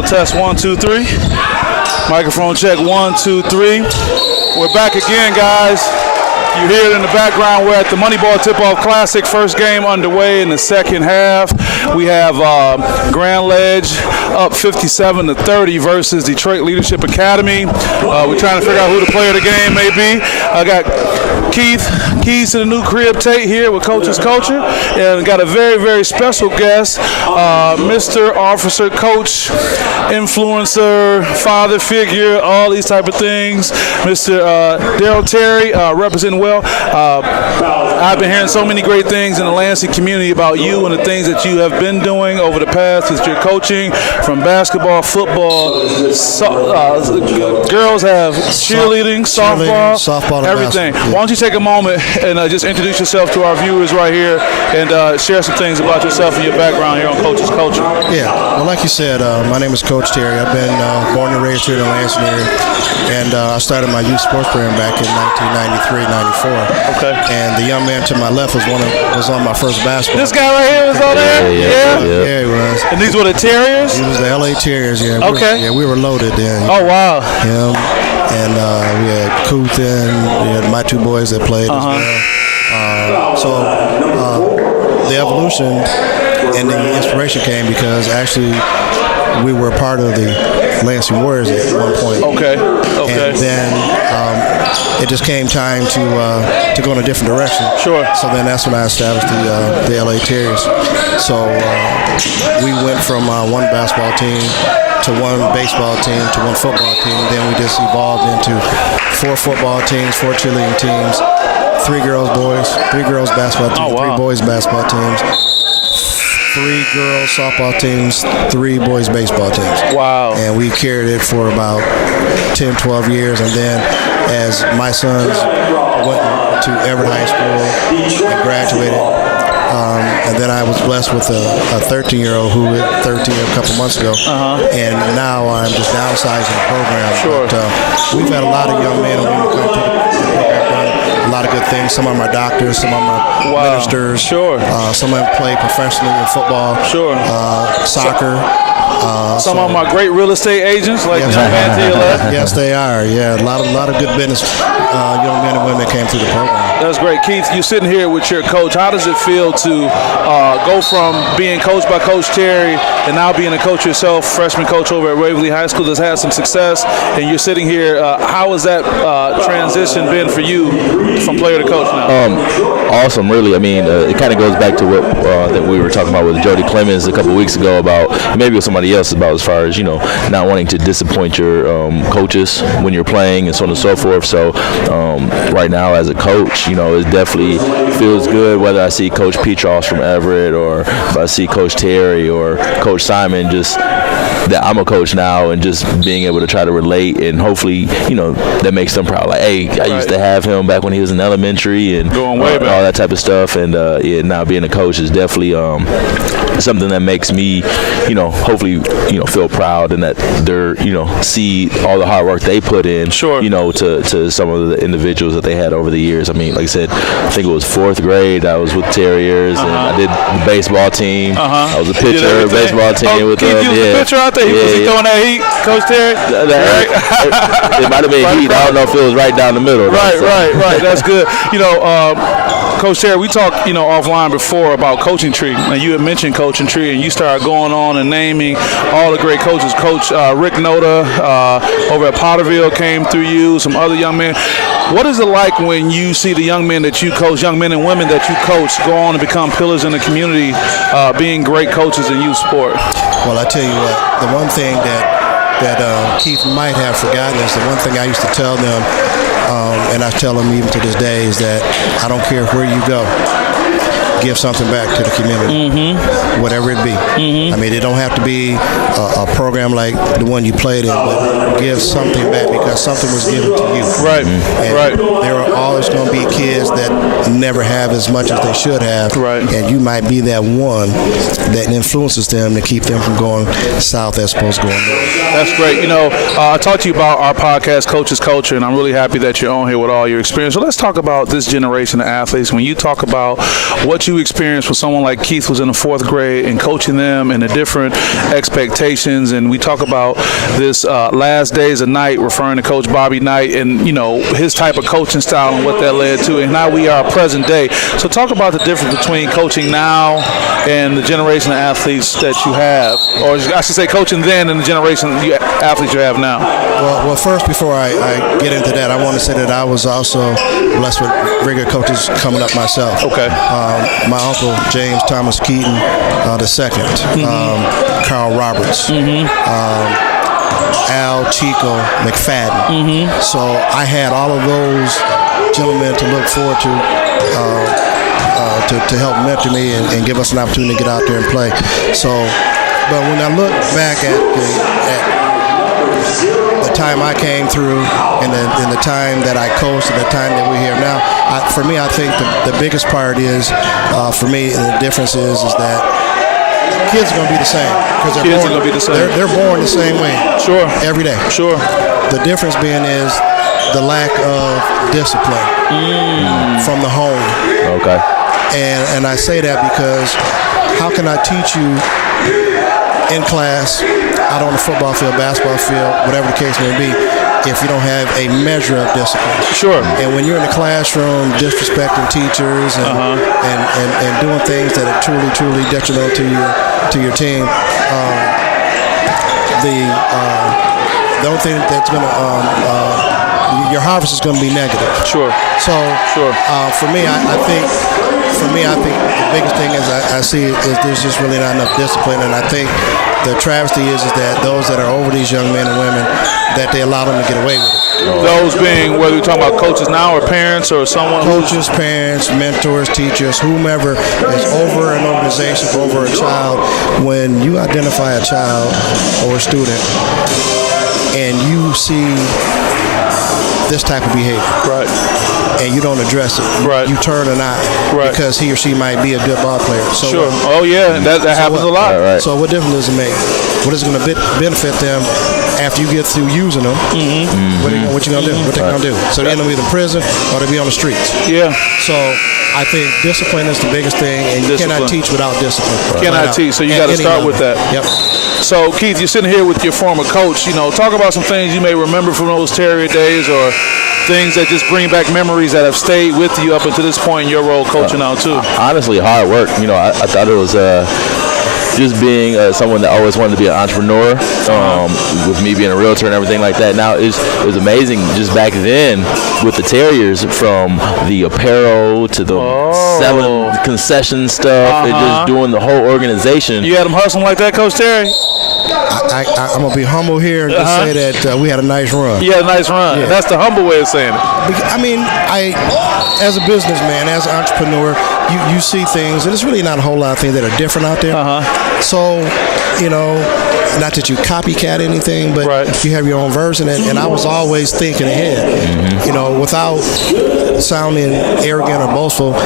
go. Test 1, 2, 3. Microphone check 1, 2, 3. We're back again, guys. You hear it in the background. We're at the Moneyball Tip-Off Classic. First game underway in the second half. We have Grand Ledge up 57-30 versus Detroit Leadership Academy. We're trying to figure out who the player of the game may be. I got Keys to the New Crib Tate here with Coach's Culture, and got a very, very special guest, Mr. Officer, Coach, influencer, father figure, all these type of things. Mr. Daryl Terry, representing well. I've been hearing so many great things in the Lansing community about you and the things that you have been doing over the past since you're coaching, from basketball, football, girls have cheerleading, softball, everything. Why don't you take a moment and just introduce yourself to our viewers right here and share some things about yourself and your background here on Coach's Culture. Yeah, well, like you said, my name is Coach Terry. I've been born and raised here in the Lansing area, and I started my youth sports program back in 1993-94. Okay. And the young man to my left was on my first basketball. This guy right here was on there? Yeah, he was. And these were the Terriers? He was the LA Terriers, yeah. Okay. We were loaded then. Oh, wow. Him, and we had Kuthin, we had my two boys that played as well. So the evolution and the inspiration came because actually we were part of the Lansing Warriors at one point. Okay. And then it just came time to go in a different direction. Sure. So then that's when I established the LA Terriers. So we went from one basketball team to one baseball team to one football team. Then we just evolved into 4 football teams, 4 cheerleading teams, 3 girls basketball teams, 3 boys basketball teams, 3 girls softball teams, 3 boys baseball teams. Wow. And we carried it for about 10, 12 years. And then as my sons went to Everett High School and graduated, and then I was blessed with a 13-year-old who hit 13 a couple months ago. And now I'm just downsizing the program. Sure. But we've had a lot of young men and women come to the program, a lot of good things. Some of them are doctors, some of them are ministers. Sure. Some of them play professionally in football, soccer. Some of them are great real estate agents, like young man to your left. Yes, they are. Yeah, a lot of good business young men and women that came through the program. That's great. Keith, you're sitting here with your coach. How does it feel to go from being coached by Coach Terry and now being a coach yourself, freshman coach over at Waverly High School that's had some success, and you're sitting here. How has that transition been for you from player to coach now? Awesome, really. I mean, it kind of goes back to what that we were talking about with Jody Clemens a couple weeks ago about, maybe with somebody else, about as far as, not wanting to disappoint your coaches when you're playing and so on and so forth. So right now as a coach, it definitely feels good whether I see Coach Petros from Everett or if I see Coach Terry or Coach Simon, just that I'm a coach now and just being able to try to relate, and hopefully, that makes them proud. Like, hey, I used to have him back when he was in elementary and going way back, all that type of stuff. And now being a coach is definitely something that makes me, hopefully, feel proud, and that they're, see all the hard work they put in, to some of the individuals that they had over the years. I mean, like I said, I think it was 4th grade. I was with Terriers, and I did the baseball team. I was a pitcher, baseball team with them. You was a pitcher out there? Was he throwing that heat, Coach Terry? It might have been heat. I don't know if it was right down the middle. Right. That's good. Coach Terry, we talked, offline before about coaching tree, and you had mentioned coaching tree, and you started going on and naming all the great coaches. Coach Rick Noda over at Potterville came through you, some other young men. What is it like when you see the young men that you coach, young men and women that you coach, go on and become pillars in the community, being great coaches in youth sport? Well, I tell you what, the one thing that Keith might have forgotten is the one thing I used to tell them, and I tell them even to this day, is that I don't care where you go, give something back to the community, whatever it be. I mean, it don't have to be a program like the one you played in, but give something back because something was given to you. Right. There are always going to be kids that never have as much as they should have, and you might be that one that influences them to keep them from going south as opposed to going north. That's great. I talked to you about our podcast, Coach's Culture, and I'm really happy that you're on here with all your experience. So let's talk about this generation of athletes. When you talk about what you experienced with someone like Keith was in the 4th grade and coaching them and the different expectations. And we talk about this last days of Knight, referring to Coach Bobby Knight and, you know, his type of coaching style and what that led to, and now we are present day. So talk about the difference between coaching now and the generation of athletes that you have, or I should say coaching then and the generation of athletes you have now. Well, first, before I get into that, I want to say that I was also blessed with very good coaches coming up myself. Okay. My uncle, James Thomas Keaton II, Carl Roberts, Al Chico McFadden. So I had all of those gentlemen to look forward to help mentor me and give us an opportunity to get out there and play. So, but when I look back at the time I came through and the time that I coached and the time that we're here now, for me, I think the biggest part is, for me, the difference is that kids are going to be the same. Because they're born the same way. Sure. Every day. Sure. The difference being is the lack of discipline from the home. Okay. And I say that because how can I teach you in class, out on the football field, basketball field, whatever the case may be, if you don't have a measure of discipline? Sure. And when you're in the classroom disrespecting teachers and doing things that are truly detrimental to your team, the only thing that's going to your harvest is going to be negative. Sure. So for me, I think the biggest thing is I see is there's just really not enough discipline, and I think the travesty is that those that are over these young men and women, that they allow them to get away with it. Those being, whether you're talking about coaches now or parents or someone? Coaches, parents, mentors, teachers, whomever is over an organization, over a child. When you identify a child or a student and you see this type of behavior, right, and you don't address it, right, you turn an eye, right, because he or she might be a good ball player. So sure. Oh yeah, that happens a lot. Right. So what difference does it make? What is going to benefit them after you get through using them? What you gonna do? What they gonna do? So they're gonna be in prison or they be on the streets. Yeah. So I think discipline is the biggest thing, and you cannot teach without discipline. Cannot teach, so you got to start with that. Yep. So Keith, you're sitting here with your former coach. You know, talk about some things you may remember from those Terrier days, or things that just bring back memories that have stayed with you up until this point in your role coaching now too. Honestly, hard work. You know, I thought it was just being someone that always wanted to be an entrepreneur, with me being a realtor and everything like that. Now, it was amazing just back then with the Terriers, from the apparel to the selling concession stuff and just doing the whole organization. You had them hustling like that, Coach Terry? I'm going to be humble here and just say that we had a nice run. You had a nice run. Yeah. That's the humble way of saying it. I mean, as a businessman, as an entrepreneur, you see things, and it's really not a whole lot of things that are different out there. So, you know, not that you copycat anything, but you have your own version. And I was always thinking ahead, you know, without sounding arrogant or boastful.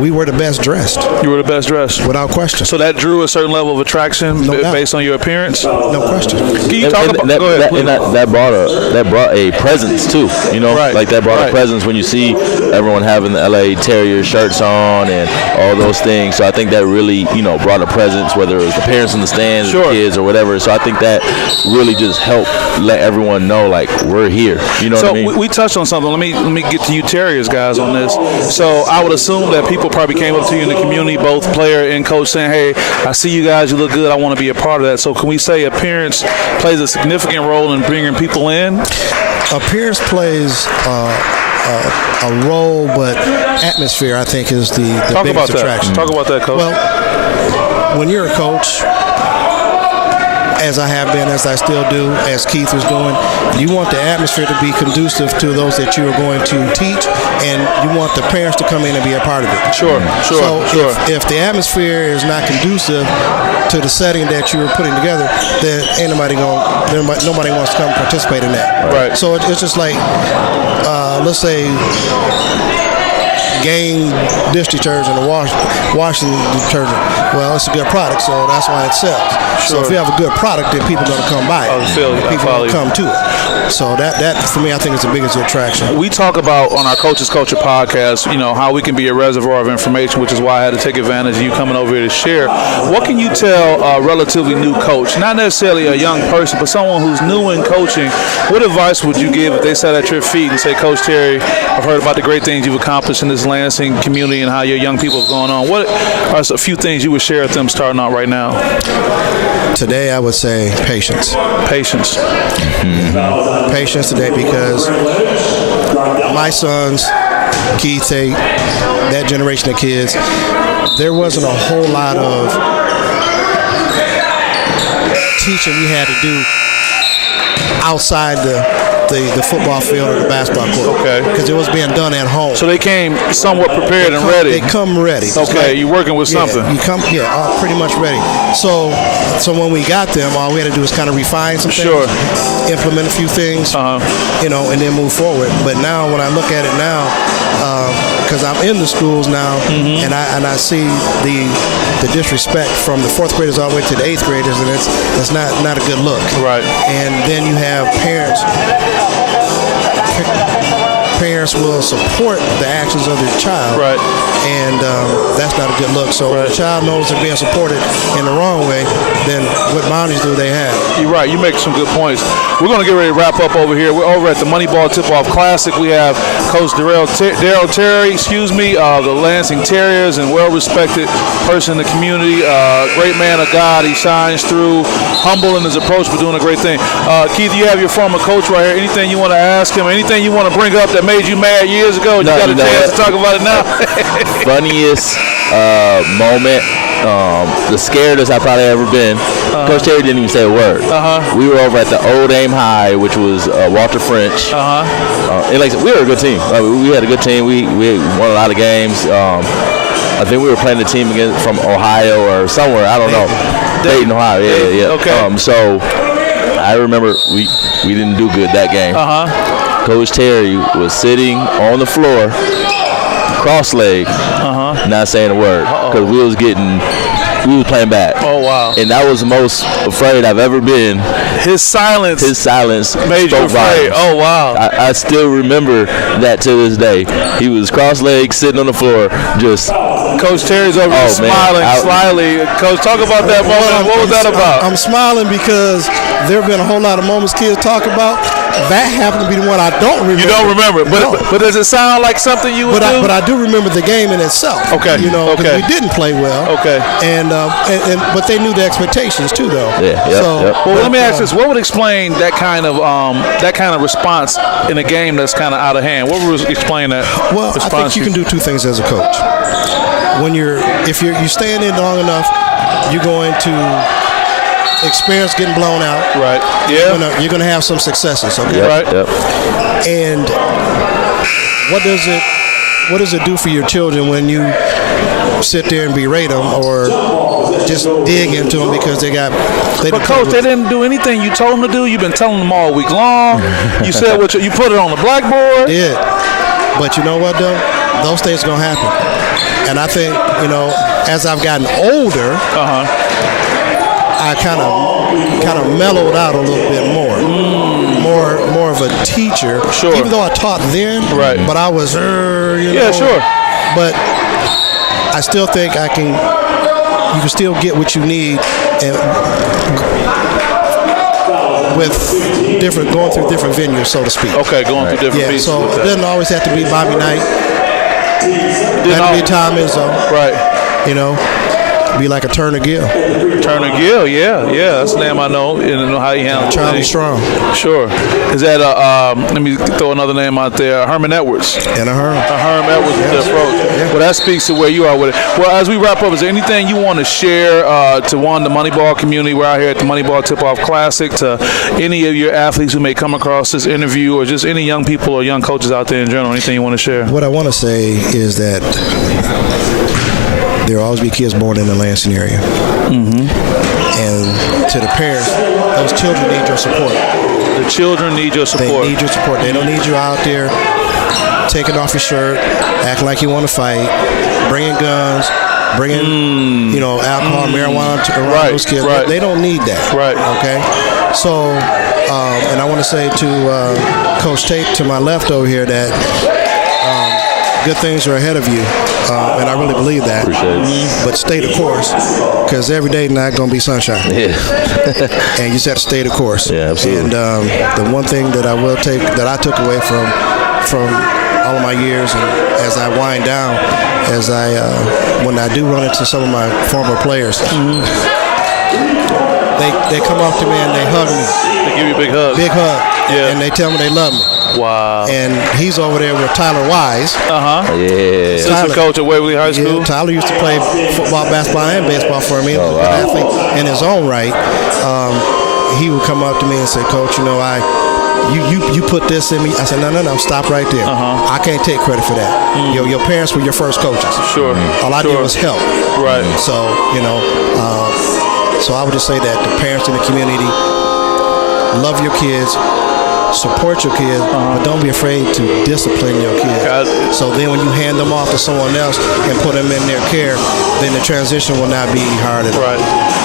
We were the best dressed. You were the best dressed, without question. So that drew a certain level of attraction based on your appearance. No question. Can you talk about that? Go ahead, that brought a presence too. You know, like that brought a presence when you see everyone having the LA Terrier shirts on and all those things. So I think that really, you know, brought a presence, whether it was the parents in the stands, the kids, or whatever. So I think that really just helped let everyone know, like, we're here. You know what I mean? So we touched on something. Let me get to you Terriers guys on this. So I would assume that people probably came up to you in the community, both player and coach, saying, hey, I see you guys, you look good, I want to be a part of that. So can we say appearance plays a significant role in bringing people in? Appearance plays a role, but atmosphere, I think, is the biggest attraction. Talk about that, Coach. Well, when you're a coach, as I have been, as I still do, as Keith was doing, you want the atmosphere to be conducive to those that you are going to teach, and you want the parents to come in and be a part of it. So if the atmosphere is not conducive to the setting that you were putting together, then nobody wants to come participate in that. Right. So it's just like, let's say Gain dish detergent or washing detergent. Well, it's a good product, so that's why it sells. Sure. So if you have a good product, then people are going to come buy it. I feel you. People will come to it. So that for me, I think is the biggest attraction. We talk about on our Coach's Culture podcast, how we can be a reservoir of information, which is why I had to take advantage of you coming over here to share. What can you tell a relatively new coach, not necessarily a young person, but someone who's new in coaching? What advice would you give if they sat at your feet and say, Coach Terry, I've heard about the great things you've accomplished in this Lansing community and how your young people have gone on. What are a few things you would share with them starting out right now? Today, I would say patience. Patience. Mm-hmm. Patience today, because my sons, Keith, Tate, that generation of kids, there wasn't a whole lot of teaching we had to do outside the football field or the basketball court. Okay. Because it was being done at home. So they came somewhat prepared and ready. They come ready. Okay, you're working with something. You come, pretty much ready. So when we got them, all we had to do was kind of refine some things, implement a few things, and then move forward. But now, when I look at it now, because I'm in the schools now, and I see the disrespect from the fourth graders all the way to the eighth graders, and it's not a good look. Right. And then you have parents will support the actions of their child, right? And that's not a good look. So if the child knows they're being supported in the wrong way, then what boundaries do they have? You're right. You make some good points. We're going to get ready to wrap up over here. We're over at the Moneyball Tip-Off Classic. We have Coach Daryl Terry, the Lansing Terriers, and well-respected person in the community. Great man of God. He shines through, humble in his approach, but doing a great thing. Keith, you have your former coach right here. Anything you want to ask him? Anything you want to bring up that made you mad years ago? You got a chance to talk about it now. Funniest moment, the scaredest I've probably ever been. Coach Terry didn't even say a word. We were over at the Old Aim High, which was Walter French. And like I said, we were a good team. We had a good team. We won a lot of games. I think we were playing the team from Ohio or somewhere. I don't know. Dayton, Ohio. Yeah. Okay. So I remember we didn't do good that game. Coach Terry was sitting on the floor, cross-legged, not saying a word, because we was playing bad. Oh, wow. And that was the most afraid I've ever been. His silence made you afraid. Oh, wow. I still remember that to this day. He was cross-legged, sitting on the floor, just... Coach Terry's over here smiling slyly. Coach, talk about that moment. What was that about? I'm smiling because there have been a whole lot of moments kids talk about. That happened to be the one I don't remember. You don't remember it, but does it sound like something you would do? But I do remember the game in itself. Okay. Because we didn't play well. Okay. And but they knew the expectations too, though. Yeah. Well, let me ask this: what would explain that kind of response in a game that's kind of out of hand? What would explain that? Well, I think you can do two things as a coach. If you're staying in long enough, you're going to experience getting blown out. Right. Yeah. You're gonna have some successes. Okay. Right. Yep. And what does it do for your children when you sit there and berate them or just dig into them because they But Coach, they didn't do anything you told them to do. You've been telling them all week long. You said you put it on the blackboard. Yeah. But you know what though? Those things are gonna happen. And I think, as I've gotten older, I kind of mellowed out a little bit more. More of a teacher. Sure. Even though I taught then, right. But I was, Yeah, sure. But I still think you can still get what you need going through different venues, so to speak. Okay, going through different pieces. So it doesn't always have to be Bobby Knight. That be Tom Izzo. Right. Be like a Turner Gill. Turner Gill, yeah, that's the name I know. And I know how he handles Charlie Strong. Sure. Is that let me throw another name out there, Herman Edwards. And a Herm. Herm Edwards with the approach. Yeah. Well, that speaks to where you are with it. Well, as we wrap up, is there anything you want to share to the Moneyball community? We're out here at the Moneyball Tip-Off Classic, to any of your athletes who may come across this interview, or just any young people or young coaches out there in general. Anything you want to share? What I want to say is that there will always be kids born in the Lansing area. And to the parents, those children need your support. The children need your support. They need your support. They don't need you out there taking off your shirt, acting like you want to fight, bringing guns, bringing alcohol, marijuana around those kids. Right. They don't need that. Right. Okay. So, and I want to say to Coach Tate to my left over here that good things are ahead of you, and I really believe that. Appreciate it. But stay the course, because every day not going to be sunshine. Yeah. And you just have to stay the course. Yeah, absolutely. And the one thing that I took away from all of my years, and as I wind down, when I do run into some of my former players, they come up to me and they hug me. They give you a big hug. Big hug. Yeah. And they tell me they love me. Wow. And he's over there with Tyler Wise. Uh-huh. Yeah. Assistant coach at Waverly High School. Yeah, Tyler used to play football, basketball, and baseball for me. He was an athlete in his own right. He would come up to me and say, Coach, you put this in me. I said, no, stop right there. I can't take credit for that. Your parents were your first coaches. Sure. All I did was help. Right. So, so I would just say that the parents in the community, love your kids, support your kids, but don't be afraid to discipline your kids. So then when you hand them off to someone else and put them in their care, then the transition will not be hard at all. Right.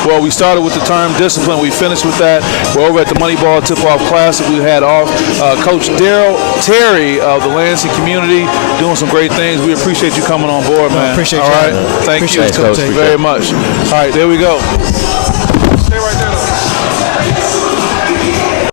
Well, we started with the term discipline. We finished with that. We're over at the Moneyball Tip-Off Classic. We had off Coach Daryl Terry of the Lansing community doing some great things. We appreciate you coming on board, man. Appreciate you. All right. Thank you Appreciate very much. All right, there we go.